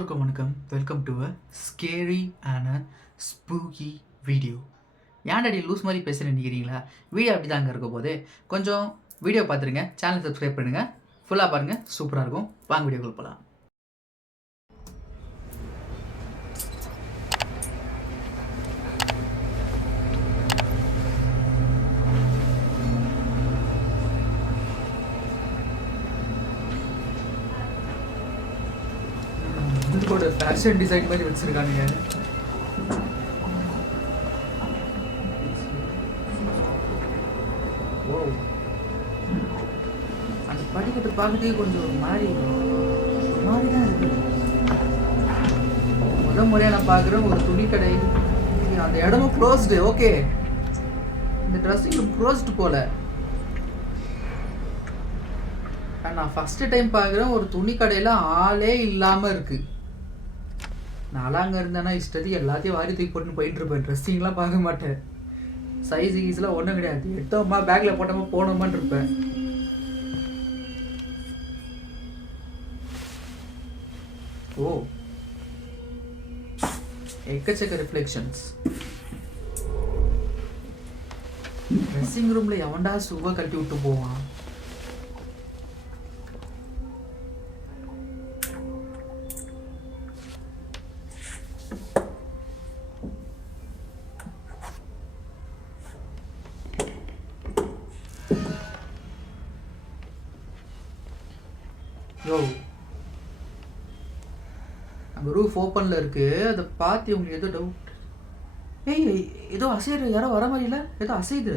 எல்லோருக்கும் வணக்கம். Welcome to a scary and a spooky video. ஏன்டாடி லூஸ் மாதிரி பேசுகிறேன்னு நினைக்கிறீங்களா? வீடியோ அப்படி தாங்க இருக்க போது கொஞ்சம் வீடியோ பார்த்துருங்க, சேனல் சப்ஸ்கிரைப் பண்ணுங்கள், ஃபுல்லாக பாருங்கள், சூப்பராக இருக்கும். வாங்க வீடியோக்குள்ள போகலாம். இதோட ஃபேஷன் டிசைன் மாதிரி வச்சிருக்கானுங்க. ஓ, அந்த படிக்கட்டு பார்க்கறதுக்கு கொஞ்சம் ஒரு மாதிரி தான் இருக்கு. முதல் முறையாக நான் பார்க்குறேன் ஒரு துணி கடை. அந்த இடமும் க்ளோஸ்டு. ஓகே, இந்த ட்ரெஸ்ஸிங் ரூம் க்ளோஸ்டு போல. நான் ஃபஸ்ட்டு டைம் பார்க்குறேன் ஒரு துணி கடையில் ஆளே இல்லாமல் இருக்குது. நான்லாம் அங்கே இருந்தேன்னா இஷ்டத்துக்கு எல்லாத்தையும் வாரி தூக்கி போட்டுன்னு போயிட்டு இருப்பேன். ட்ரெஸ்ஸிங்லாம் பார்க்க மாட்டேன். சைஸ் கீஸ்லாம் ஒன்றும் கிடையாது. எடுத்தோமா பேக்கில் போட்டோமா போனோமான்னு இருப்பேன். ஓ, எக்கச்சக்க ரிஃப்ளெக்ஷன்ஸ். ட்ரெஸ்ஸிங் ரூமில் எவன்டா சுவா கட்டி விட்டு போவான்? யோ, அங்கே ரூஃப் ஓப்பனில் இருக்குது. அதை பார்த்து உங்களுக்கு ஏதோ டவுட். ஏய், ஏதோ அசையுது. யாரோ வர மாதிரி இல்லை? ஏதோ அசையுது.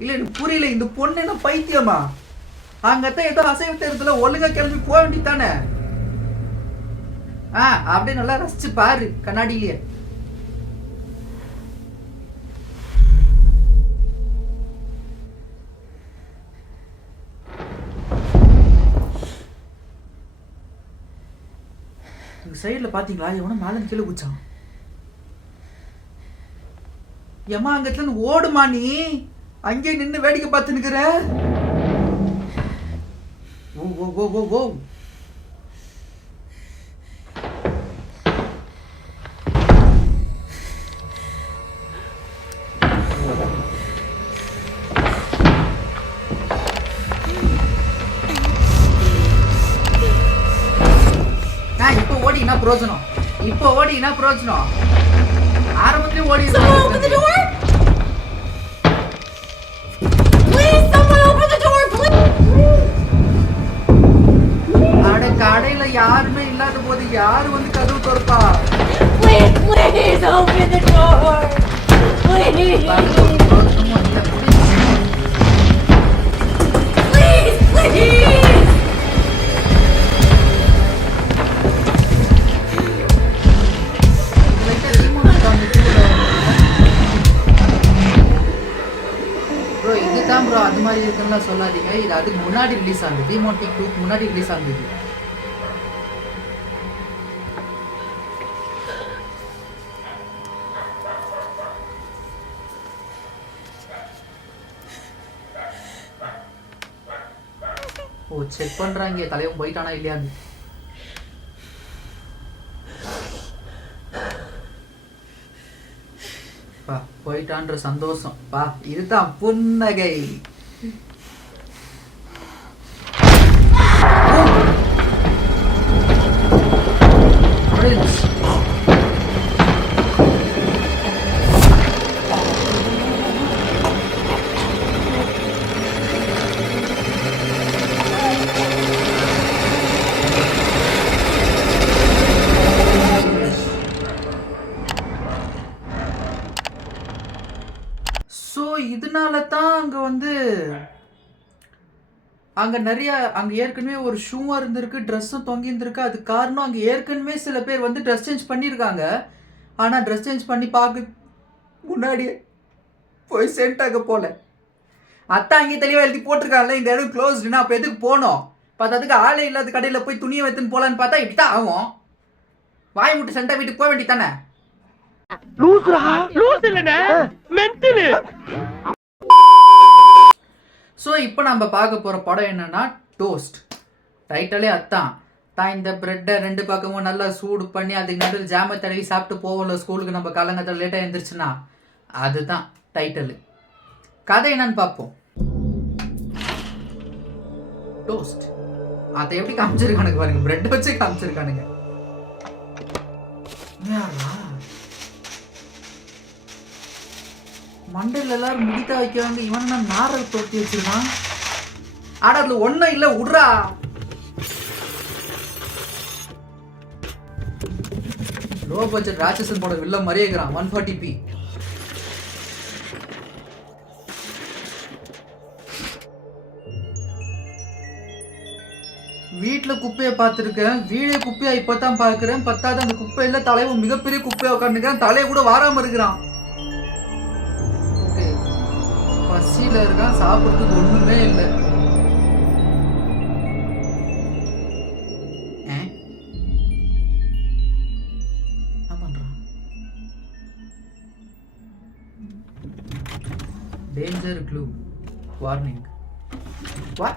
இல்லை, எனக்கு புரியல. இந்த பொண்ணு என்ன பைத்தியமா? அங்கத்தான் ஏதோ அசைவு தெரியுதுல, ஒழுங்கா கிளம்பி போக வேண்டியதானே? அப்படியே நல்லா ரசிச்சு பாரு கண்ணாடியிலேயே. சைடில் பார்த்தீங்களா? எவனோ மேலே கீழே குச்சான். ஏமா அங்கத்துல ஓடுமா? நீ அங்கே நின்று வேடிக்கை பார்த்து நிற்கிற. ஓ ஓ ஓ ஓ ஓ பிரோஜனம். இப்போ ஓடினா பிரோஜனம். ஆரம்பத்திலே ஓடி அட, கடையில யாருமே இல்லாத போது யாரு வந்து கதவு திறப்பா? ப்ரோ, அது மாதிரி இருக்குன்னு சொல்லாதீங்க. இது அதுக்கு முன்னாடி ரிலீஸ் ஆகுது. டிமோன்டிக் 2 முன்னாடி ரிலீஸ் ஆகுது. ஓ, செக் பண்றாங்க தலைவன் போயிட்டானா இல்லையான்னு. போயிட்டான்ற சந்தோஷம் பா, இதுதான் புன்னகை. இதனால தான் அங்கே நிறைய ஏற்கனவே ஒரு ஷூவாக இருந்திருக்கு, ட்ரெஸ்ஸும் தொங்கி இருந்திருக்கு. அது காரணம் அங்கே ஏற்கனவே சில பேர் ட்ரெஸ் சேஞ்ச் பண்ணியிருக்காங்க. ஆனால் ட்ரெஸ் சேஞ்ச் பண்ணி பார்க்க முன்னாடியே போய் சென்ட்டாக போல. அத்தான் அங்கே தெளிவாக எழுதி போட்டிருக்காங்கல்ல, இந்த இடம் க்ளோஸ்டுன்னா அப்போ எதுக்கு போனோம்? பார்த்ததுக்கு ஆளே இல்லாத கடையில் போய் துணியை வைத்துன்னு போகலான்னு பார்த்தா இப்படி தான் ஆகும். வாய் விட்டு சென்டா வீட்டுக்கு போக வேண்டியதானே? ஸோ இப்போ நம்ம பார்க்க போகிற படம் என்னன்னா டோஸ்ட். டைட்டிலே அதான். தான் இந்த பிரெட்டை 2 பக்கமும் நல்லா சூடு பண்ணி அதுக்கு நடுவில் ஜாமை தடவி சாப்பிட்டு போவோம்ல ஸ்கூலுக்கு நம்ம காலங்கத்தில் லேட்டாக எழுந்திரிச்சுன்னா, அதுதான் டைட்டில். கதை என்னன்னு பார்ப்போம். டோஸ்ட் அதை எப்படி காமிச்சிருக்கானுங்க பாருங்க, பிரெட் வச்சு காமிச்சிருக்கானுங்க. மண்டையில் எல்லாரும் முடித்தா வைக்கிறாங்க, இவன் நான் நாரல் தொட்டி வச்சிருக்கான். ஆனா அதுல ஒன்னும் இல்ல, உட்ரா. லோ பட்ஜெட் ராட்சசன் போட வில்ல மாதிரியே இருக்கிறான். 140p. வீட்டுல குப்பையை பார்த்துருக்கேன், வீடே குப்பையா இப்பதான் பாக்குறேன். பத்தாவது அந்த குப்பையில தலைவன் மிகப்பெரிய குப்பையா உட்காந்துருக்கான், தலையை கூட வாராம இருக்கிறான். பசியில இருக்கான், சாப்பிடுறதுக்கு ஒண்ணுமே இல்லை. Danger clue. Warning. What?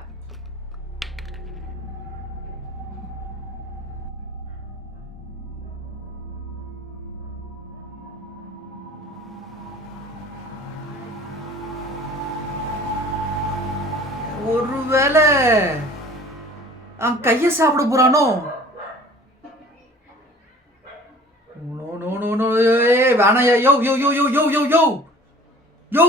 ஒருவேளை அவன் கைய சாப்பிட போறானோ? நோ நோ நோ நோ, வேணாயா. யோ யோ யோ யோ யோ யோ யோ யோ.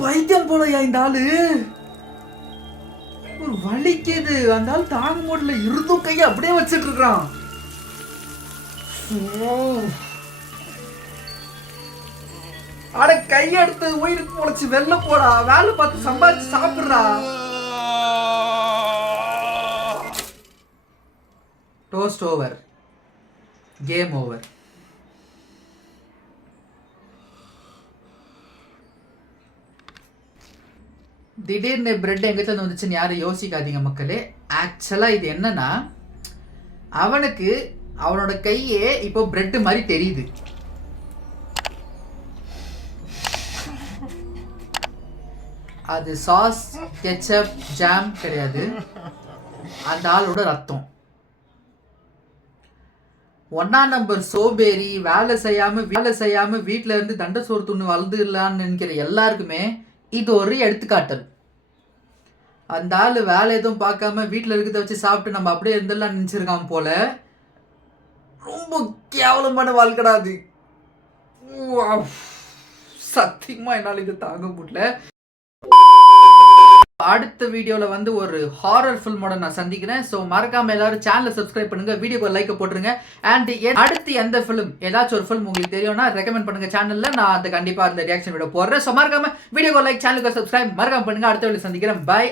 பைத்தியம் போலயா இந்த ஆளு. ஒரு வலிக்குது, அந்த ஆள் தாங்க முடியல, இருந்தும் கையை அப்படியே வச்சிட்டு இருக்கான். அட கையெடுத்து உயிருக்கு முளைச்சு வெளில போடா, வேலை பார்த்து சம்பாதிச்சு சாப்பிடுறா. Toast over, game over. திடீர்னு பிரெட் எங்கிட்ட வந்துச்சுன்னு யாரும் யோசிக்காதீங்க மக்களே. ஆக்சுவலா இது என்னன்னா, அவனுக்கு அவனோட கையே இப்போ பிரெட் மாதிரி தெரியுது. அது சாஸ், கெச்சப், ஜாம் கிடையாது, அந்த ஆளோட ரத்தம். 1ஆம் நம்பர் சோபேறி, வேலை செய்யாம வீட்டுல இருந்து தண்டை சோறு துண்ணு வளர்ந்துடலான்னு நினைக்கிற எல்லாருக்குமே இது ஒரு எடுத்துக்காட்டல். அந்த ஆள் வேலை எதுவும் பார்க்காம வீட்டில் இருக்கிறத வச்சு சாப்பிட்டு நம்ம அப்படியே இருந்தெல்லாம் நினச்சிருக்கான் போல. ரொம்ப கேவலமான வாழ்க்கடாது. சத்தியமா என்னால் இது தாங்க முடியல. அடுத்த வீடியோவில் வந்து ஒரு ஹாரர் ஃபில்மோட நான் சந்திக்கிறேன். ஸோ மறக்காம எல்லாரும் சேனலை சப்ஸ்கிரைப் பண்ணுங்க, வீடியோக்கு லைக் போட்டுருங்க. அண்ட் அடுத்து எந்த ஃபிலிம், ஏதாச்சும் ஒரு ஃபிலிம் உங்களுக்கு தெரியும்னா ரெக்கமெண்ட் பண்ணுங்க சேனல்ல, நான் அதை கண்டிப்பாக அந்த ரியாக்ஷன் வீடியோ போடுறேன். ஸோ மறக்காம வீடியோக்கு லைக், சேனலுக்கு சப்ஸ்கிரைப் மறக்காம பண்ணுங்க. அடுத்த வீடியோ சந்திக்கிறேன். பை.